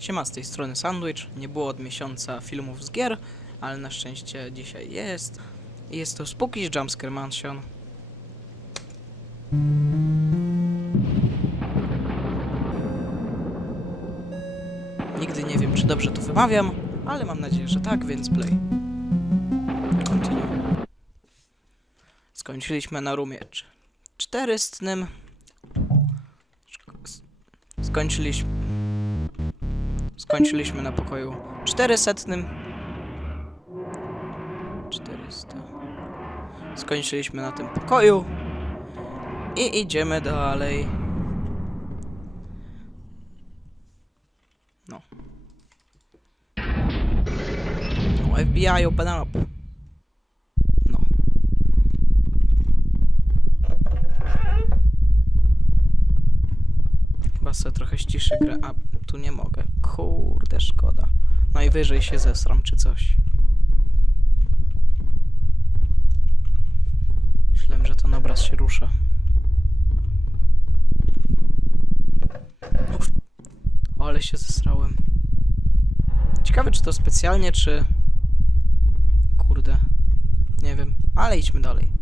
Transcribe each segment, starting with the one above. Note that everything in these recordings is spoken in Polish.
Siema, z tej strony Sandwich. Nie było od miesiąca filmów z gier, ale na szczęście dzisiaj jest. Jest to Spooky's Jumpscare Mansion. Nigdy nie wiem, czy dobrze to wymawiam, ale mam nadzieję, że tak, więc play. Continue. Skończyliśmy na rumie cz- czterystnym. Sk- Skończyliśmy. Skończyliśmy na pokoju 400. 400. Skończyliśmy na tym pokoju. I idziemy dalej. No. No, FBI open up. No. Chyba sobie trochę ściszy grę. A, tu nie mogę. Kurde, szkoda. Najwyżej się zesram czy coś. Myślałem, że ten obraz się rusza. Uf. Ale się zesrałem. Ciekawe, czy to specjalnie, czy... Kurde. Nie wiem. Ale idźmy dalej.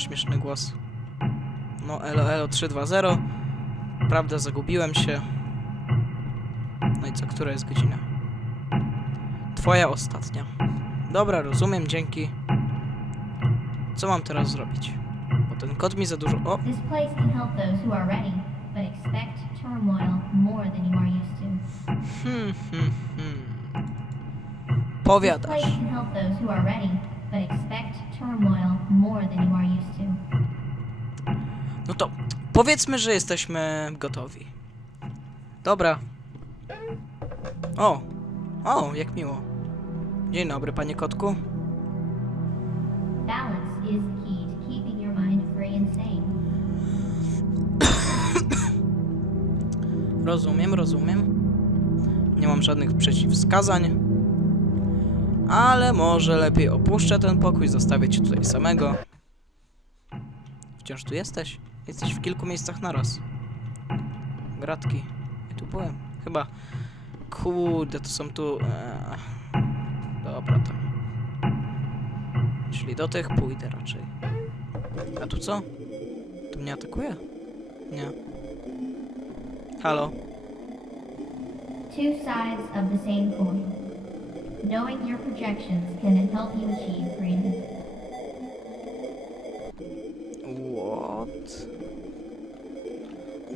Masz śmieszny głos. No, elo, elo, 320. Prawda, zagubiłem się. No i co, która jest godzina? Twoja ostatnia. Dobra, rozumiem, dzięki. Co mam teraz zrobić? Bo ten kot mi za dużo... O, hmm, hmm, hmm. Powiadasz. But expect turmoil more than you are used to. No to powiedzmy, że jesteśmy gotowi. Dobra. O, o, jak miło. Dzień dobry, panie kotku. Balance is key to keeping your mind free and sane. Rozumiem, rozumiem. Nie mam żadnych przeciwwskazań. Ale może lepiej opuszczę ten pokój, zostawię cię tutaj samego. Wciąż tu jesteś? Jesteś w kilku miejscach naraz. Gratki. Ja tu byłem. Chyba. Kurde, to są tu... Eee. Dobra, tam. Czyli do tych pójdę raczej. A tu co? Tu mnie atakuje? Nie. Halo? Two sides of the same coin. Knowing your projections can help you achieve freedom. What?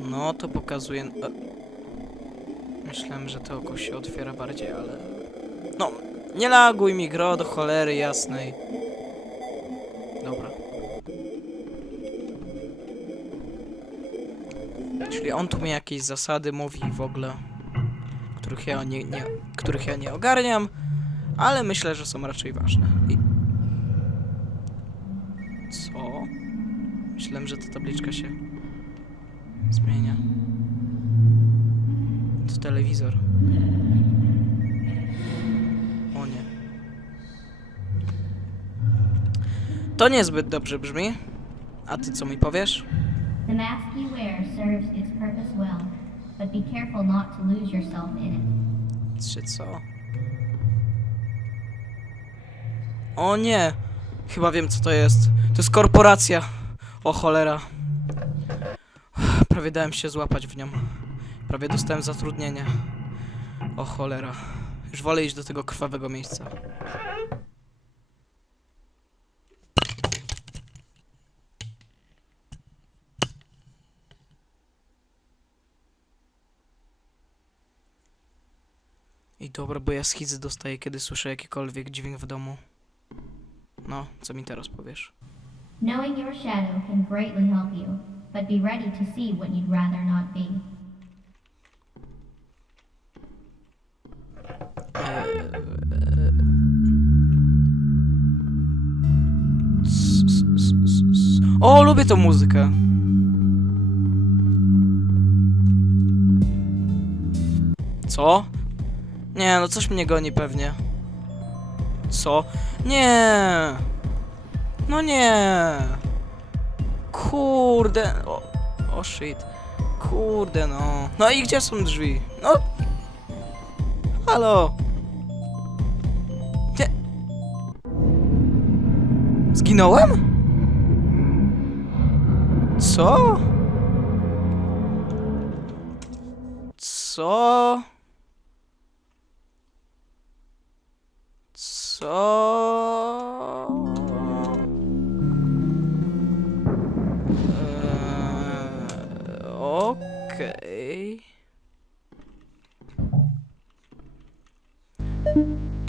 No to pokazuje. E... Myślałem, że to oko się otwiera bardziej, ale. No, nie laguj mi gro do cholery jasnej. Dobra. Czyli on tu mi jakieś zasady mówi w ogóle, których ja nie, nie, których ja nie ogarniam, ale myślę, że są raczej ważne. I... Co? Myślałem, że ta tabliczka się zmienia. To telewizor. O nie. To niezbyt dobrze brzmi. A ty co mi powiesz? The mask you wear serves its purpose well, but be careful not to lose yourself in it. Czy co? O nie! Chyba wiem co to jest. To jest korporacja. O cholera. Prawie dałem się złapać w nią. Prawie dostałem zatrudnienie. O cholera. Już wolę iść do tego krwawego miejsca. I dobra, bo ja schizy dostaję, kiedy słyszę jakikolwiek dźwięk w domu. No, co mi teraz powiesz? Knowing your shadow can greatly help you, but be ready to see what you'd rather not be. S- s- s- s- s- O, lubię tą muzykę. Co? Nie, no coś mnie goni pewnie. Co? Nie! No nie! Kurde! O, o shit. Kurde no. No i gdzie są drzwi? No. Halo! Gdzie? Zginąłem? Co? Co? Co?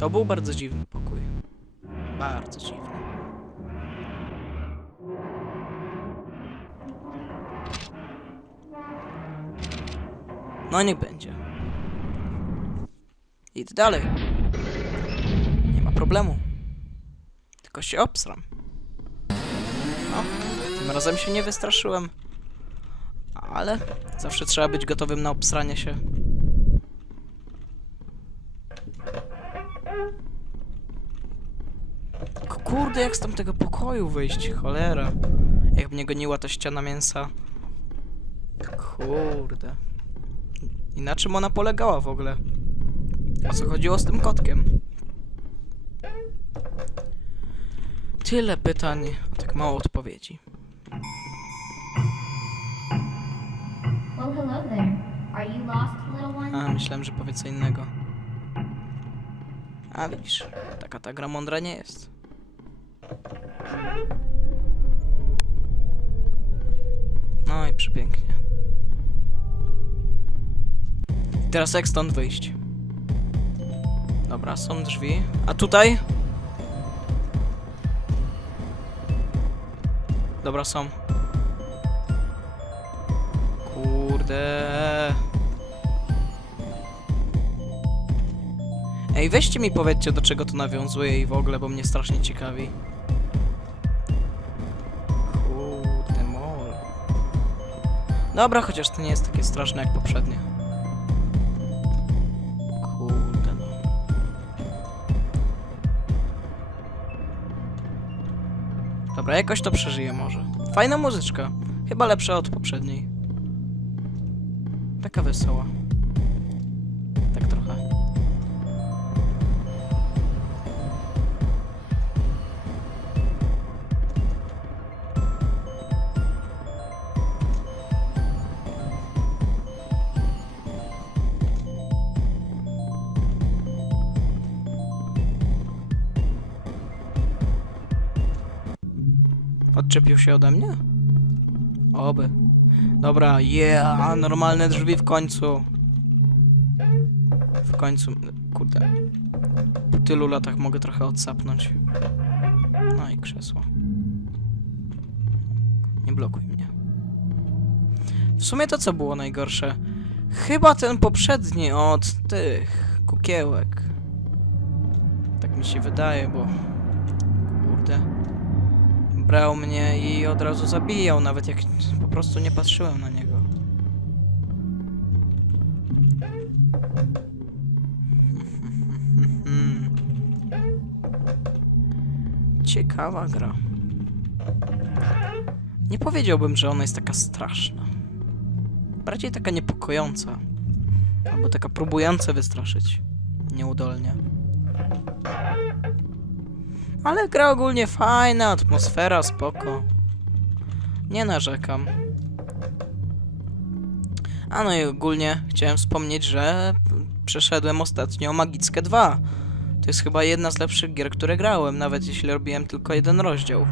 To był bardzo dziwny pokój. Bardzo dziwny. No niech będzie. Idź dalej. Nie ma problemu. Tylko się obsram. No, tym razem się nie wystraszyłem. Ale zawsze trzeba być gotowym na obsranie się. Kurde, jak z tamtego pokoju wyjść, cholera. Jak mnie goniła ta ściana mięsa. Kurde. I na czym ona polegała w ogóle? O co chodziło z tym kotkiem? Tyle pytań, a tak mało odpowiedzi. A, myślałem, że powie co innego. A widzisz, taka ta gra mądra nie jest. No i przepięknie. Teraz jak stąd wyjść? Dobra, są drzwi. A tutaj? Dobra, są. Kurde. Ej, weźcie mi powiedzcie, do czego to nawiązuje i w ogóle, bo mnie strasznie ciekawi. Dobra, chociaż to nie jest takie straszne jak poprzednie. Kurde, no. Dobra, jakoś to przeżyję może. Fajna muzyczka. Chyba lepsza od poprzedniej. Taka wesoła. Odczepił się ode mnie? Oby. Dobra, yeah, normalne drzwi w końcu. W końcu, kurde. Po tylu latach mogę trochę odsapnąć. No i krzesło. Nie blokuj mnie. W sumie to co było najgorsze? Chyba ten poprzedni od tych kukiełek. Tak mi się wydaje, bo... Brał mnie i od razu zabijał, nawet jak po prostu nie patrzyłem na niego. Ciekawa gra. Nie powiedziałbym, że ona jest taka straszna. Bardziej taka niepokojąca. Albo taka próbująca wystraszyć. Nieudolnie. Ale gra ogólnie fajna, atmosfera spoko. Nie narzekam. A no i ogólnie chciałem wspomnieć, że przeszedłem ostatnio Magickę 2. To jest chyba jedna z lepszych gier, które grałem, nawet jeśli robiłem tylko jeden rozdział.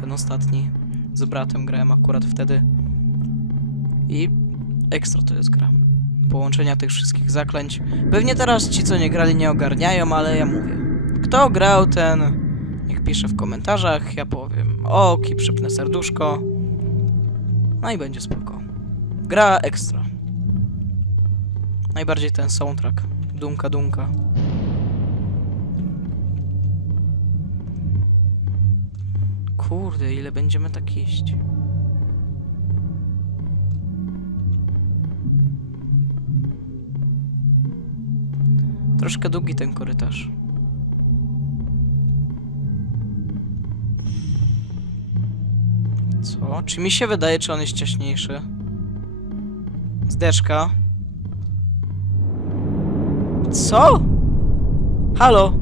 Ten ostatni. Z bratem grałem akurat wtedy. I ekstra to jest gra. Połączenia tych wszystkich zaklęć. Pewnie teraz ci, co nie grali, nie ogarniają, ale ja mówię. Kto grał, ten niech pisze w komentarzach, ja powiem ok i przypnę serduszko. No i będzie spoko. Gra ekstra. Najbardziej ten soundtrack. Dunka, dunka. Kurde, ile będziemy tak iść? Troszkę długi ten korytarz. Co? Czy mi się wydaje, czy on jest ciaśniejszy? Zdeczka. Co? Halo?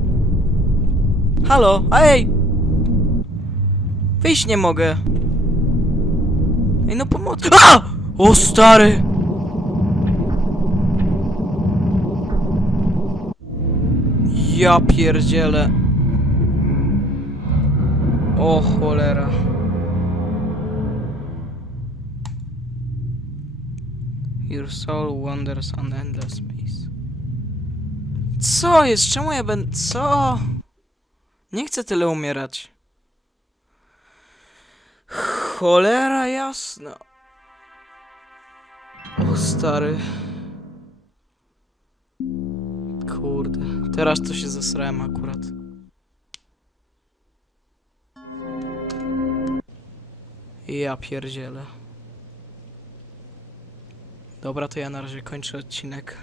Halo? Ej! Wyjść nie mogę. Ej, no pomoc. A! O stary! Ja pierdzielę. O cholera. Your soul wanders on endless space. Co jest? Czemu ja będę... Co? Nie chcę tyle umierać. Cholera jasna. O stary. Kurde. Teraz to się zesrałem akurat. Ja pierdzielę. Dobra, to ja na razie kończę odcinek.